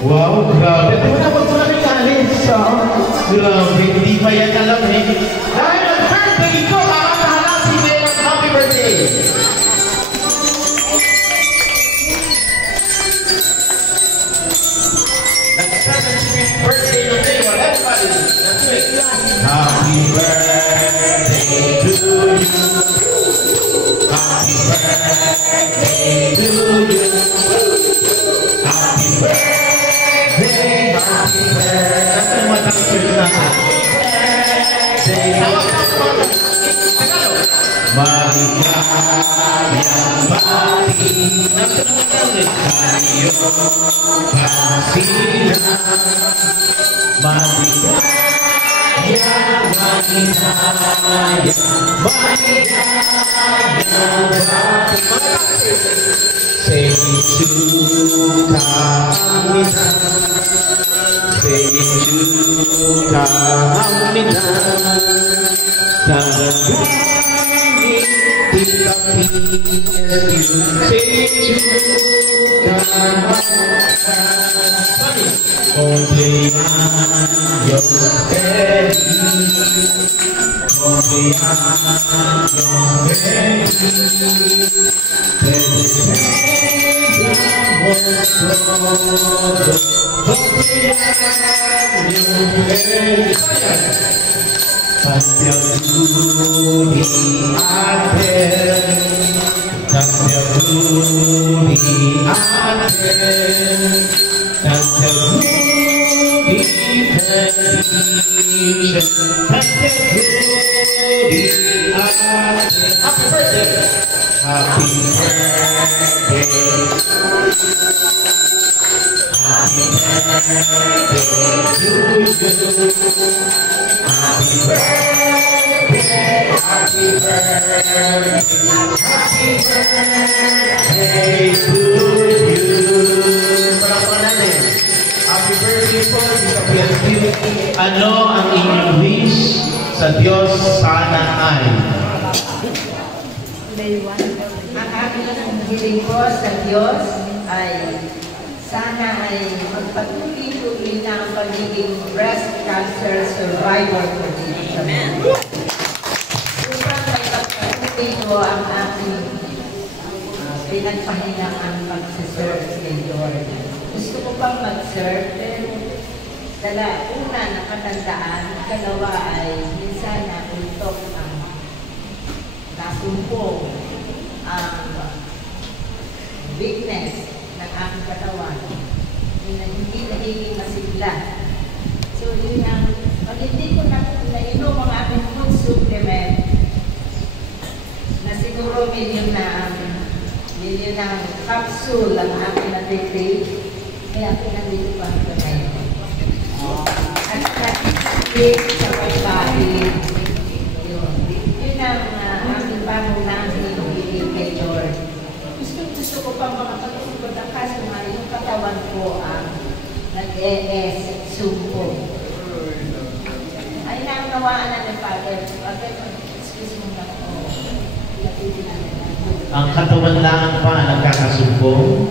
Wow, grabe. Di mo na magmula kay Alice. Grabe, hindi pa yan alam eh. Dahil ang birthday ko, makakahala si Mayor. Happy birthday! Nag-17th birthday ng day. Well, everybody, let's do it. Happy birthday to you. Happy birthday to you. Happy birthday. Happy birthday, maligayang bati ng kanyang kasinan. Maligayang bati. Seijuka amina, seijuka amina, tanggapin kita pinjau. Seijuka Oblian yang beri, oblian yang Happy birthday. Happy birthday to you. Happy birthday. Happy birthday. Happy birthday to you. Happy birthday po sa PSP. Ano ang inyong wish sa Diyos sana ay? Ang aking hiling ko sa Diyos ay sana ay magpatuloy-tuloy na ang pagiging breast cancer survivor ko dito. Amen. Upang may pagpatuloy ko ang aking pinagpahinang pag-serve kay Lord. Gusto ko pang mag-serve, pero una nakatandaan, kalawa ay minsan nakuntok ang nasumpong ang weakness ng aking katawan na hindi nagiging masigla. So yun ang, pag hindi ko nainom ang aking food supplement na siguro milyon ng capsule ang aking natitake, kaya pinag-iipan ko na yun. At natitake sa pagkain, yun ang aking pangunahing hiling kay Lord. Gusto ko pang makapagpagod ang kaso nga yung katawan ko ang nag-sumpo. Ay naunawaan na ni Father. Father, excuse mo na ako. ang katawan lang pa nagkakasumbong.